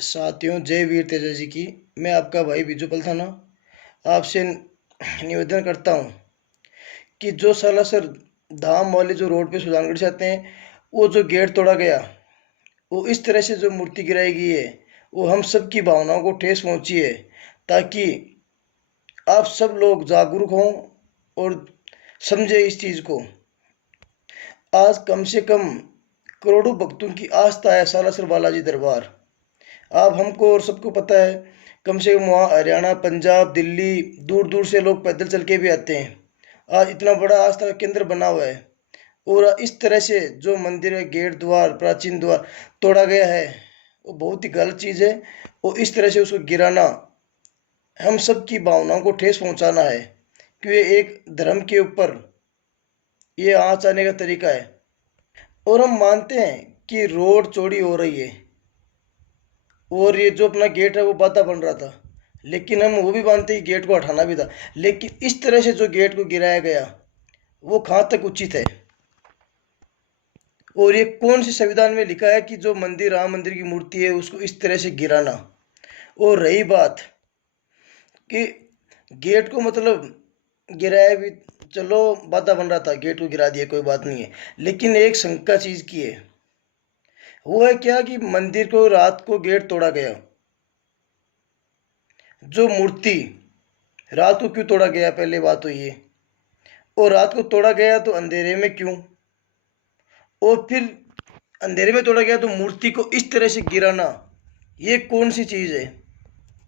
साथियों, जय वीर तेजा जी की। मैं आपका भाई बिजू पलथाना आपसे निवेदन करता हूँ कि जो सालासर धाम वाले जो रोड पे सुजानगढ़ से आते हैं, वो जो गेट तोड़ा गया, वो इस तरह से जो मूर्ति गिराई गई है, वो हम सब की भावनाओं को ठेस पहुंची है, ताकि आप सब लोग जागरूक हों और समझे इस चीज़ को। आज कम से कम करोड़ों भक्तों की आस्था है सालासर बालाजी दरबार। आप हमको और सबको पता है, कम से कम वहाँ हरियाणा, पंजाब, दिल्ली, दूर दूर से लोग पैदल चल के भी आते हैं। आज इतना बड़ा आस्था का केंद्र बना हुआ है, और इस तरह से जो मंदिर है, गेट द्वार, प्राचीन द्वार तोड़ा गया है, वो बहुत ही गलत चीज़ है। और इस तरह से उसको गिराना हम सब की भावनाओं को ठेस पहुंचाना है, क्योंकि एक धर्म के ऊपर ये आँच आने का तरीका है। और हम मानते हैं कि रोड चौड़ी हो रही है, और ये जो अपना गेट है वो बाधा बन रहा था, लेकिन हम वो भी मानते हैं गेट को हटाना भी था। लेकिन इस तरह से जो गेट को गिराया गया, वो कहाँ तक उचित है? और ये कौन सी संविधान में लिखा है कि जो मंदिर, राम मंदिर की मूर्ति है, उसको इस तरह से गिराना? और रही बात कि गेट को मतलब गिराया भी, चलो बाधा बन रहा था, गेट को गिरा दिया, कोई बात नहीं है। लेकिन एक शंका चीज़ की है, वो है क्या कि मंदिर को रात को गेट तोड़ा गया। जो मूर्ति रात को क्यों तोड़ा गया, पहले बात तो ये। और रात को तोड़ा गया तो अंधेरे में क्यों? और फिर अंधेरे में तोड़ा गया तो मूर्ति को इस तरह से गिराना, ये कौन सी चीज़ है?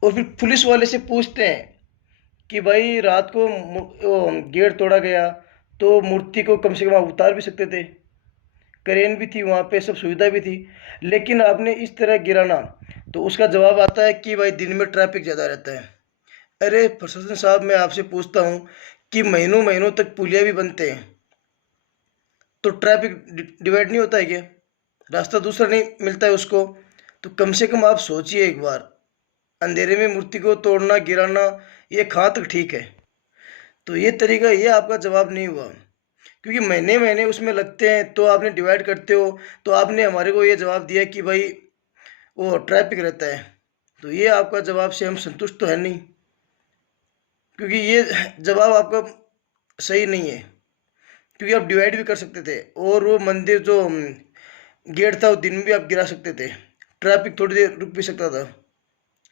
और फिर पुलिस वाले से पूछते हैं कि भाई रात को गेट तोड़ा गया तो मूर्ति को कम से कम आप उतार भी सकते थे, क्रेन भी थी वहाँ पे, सब सुविधा भी थी, लेकिन आपने इस तरह गिराना। तो उसका जवाब आता है कि भाई दिन में ट्रैफिक ज़्यादा रहता है। अरे प्रशासन साहब, मैं आपसे पूछता हूँ कि महीनों महीनों तक पुलिया भी बनते हैं, तो ट्रैफिक डिवाइड नहीं होता है क्या? रास्ता दूसरा नहीं मिलता है उसको? तो कम से कम आप सोचिए एक बार, अंधेरे में मूर्ति को तोड़ना, गिराना, ये कहाँ तक ठीक है? तो ये तरीका, ये आपका जवाब नहीं हुआ, क्योंकि महीने महीने उसमें लगते हैं तो आपने डिवाइड करते हो। तो आपने हमारे को ये जवाब दिया कि भाई वो ट्रैफिक रहता है, तो ये आपका जवाब से हम संतुष्ट तो है नहीं, क्योंकि ये जवाब आपका सही नहीं है। क्योंकि आप डिवाइड भी कर सकते थे, और वो मंदिर जो गेट था वो दिन में भी आप गिरा सकते थे, ट्रैफिक थोड़ी देर रुक भी सकता था।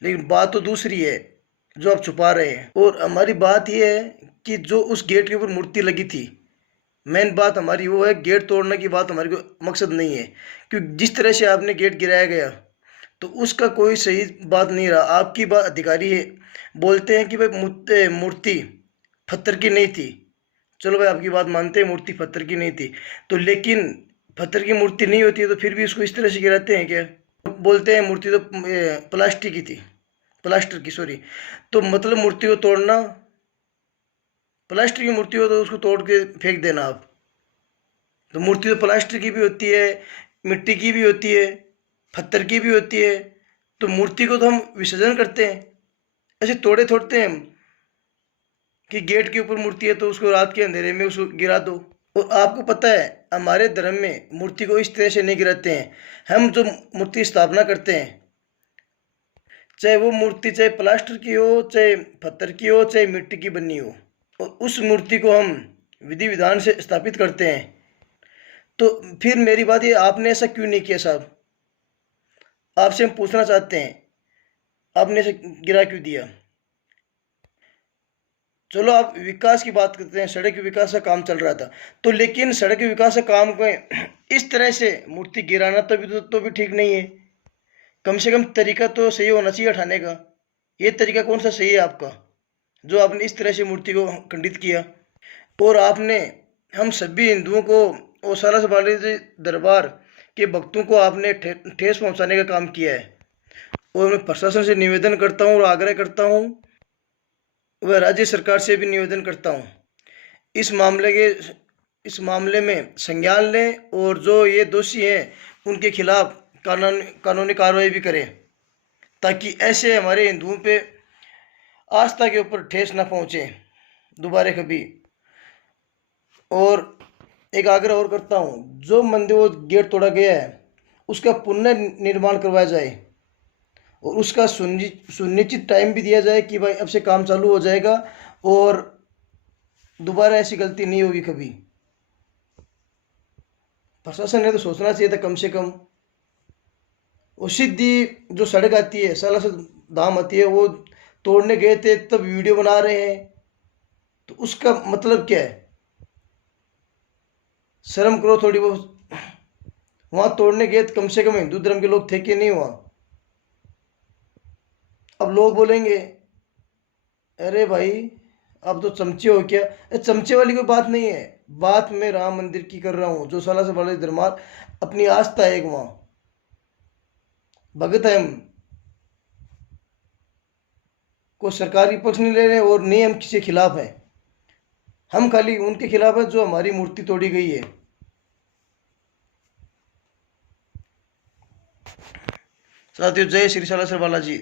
लेकिन बात तो दूसरी है जो आप छुपा रहे हैं। और हमारी बात ये है कि जो उस गेट के ऊपर मूर्ति लगी थी, मेन बात हमारी वो है, गेट तोड़ने की बात हमारी को मकसद नहीं है। क्योंकि जिस तरह से आपने गेट गिराया गया, तो उसका कोई सही बात नहीं रहा। आपकी बात अधिकारी है, बोलते हैं कि भाई मूर्ति पत्थर की नहीं थी। चलो भाई, आपकी बात मानते हैं, मूर्ति पत्थर की नहीं थी, तो लेकिन पत्थर की मूर्ति नहीं होती है तो फिर भी उसको इस तरह से गिराते हैं क्या? बोलते हैं मूर्ति तो प्लास्टिक की थी, प्लास्टर की, सॉरी। तो मतलब मूर्ति को तोड़ना, प्लास्टर की मूर्ति हो तो उसको तोड़ के फेंक देना आप। तो मूर्ति तो प्लास्टर की भी होती है, मिट्टी की भी होती है, पत्थर की भी होती है। तो मूर्ति को तो हम विसर्जन करते हैं, ऐसे तोड़े थोड़ते हैं हम कि गेट के ऊपर मूर्ति है तो उसको रात के अंधेरे में उसको गिरा दो। और आपको पता है, हमारे धर्म में मूर्ति को इस तरह से नहीं गिराते हैं। हम जो मूर्ति स्थापना करते हैं, चाहे वो मूर्ति चाहे प्लास्टर की हो, चाहे पत्थर की हो, चाहे मिट्टी की बनी हो, और उस मूर्ति को हम विधि विधान से स्थापित करते हैं। तो फिर मेरी बात ये, आपने ऐसा क्यों नहीं किया साहब? आपसे हम पूछना चाहते हैं, आपने ऐसे गिरा क्यों दिया? चलो आप विकास की बात करते हैं, सड़क के विकास का काम चल रहा था, तो लेकिन सड़क के विकास का काम में इस तरह से मूर्ति गिराना तो भी ठीक नहीं है। कम से कम तरीका तो सही होना चाहिए हटाने का। ये तरीका कौन सा सही है आपका, जो आपने इस तरह से मूर्ति को खंडित किया? और आपने हम सभी हिंदुओं को और सालासर बालाजी दरबार के भक्तों को आपने ठेस पहुंचाने का काम किया है। और मैं प्रशासन से निवेदन करता हूँ और आग्रह करता हूँ, वह राज्य सरकार से भी निवेदन करता हूँ, इस मामले के इस मामले में संज्ञान लें, और जो ये दोषी हैं उनके खिलाफ कानूनी कार्रवाई भी करें, ताकि ऐसे हमारे हिंदुओं पे आस्था के ऊपर ठेस ना पहुँचे दोबारा कभी। और एक आग्रह और करता हूँ, जो मंदिर वो गेट तोड़ा गया है उसका पुनर्निर्माण करवाया जाए, और उसका सुनिश्चित टाइम भी दिया जाए कि भाई अब से काम चालू हो जाएगा और दोबारा ऐसी गलती नहीं होगी कभी। प्रशासन ने तो सोचना चाहिए था कम से कम। वो सीधी जो सड़क आती है सालासर धाम आती है, वो तोड़ने गए थे तब वीडियो बना रहे हैं, तो उसका मतलब क्या है? शर्म करो थोड़ी बहुत। वहां तोड़ने गए तो कम से कम हिंदू धर्म के लोग थे कि नहीं वहां? अब लोग बोलेंगे अरे भाई अब तो चमचे हो क्या? चमचे वाली कोई बात नहीं है। बात मैं राम मंदिर की कर रहा हूँ, जो साला से बड़ा धर्मार अपनी आस्था है एक वहां, भगत है हम। कोई सरकारी पक्ष नहीं ले रहे और नहीं हम किसी के खिलाफ हैं। हम खाली उनके खिलाफ हैं जो हमारी मूर्ति तोड़ी गई है। साथियों, जय श्री सालासर बालाजी।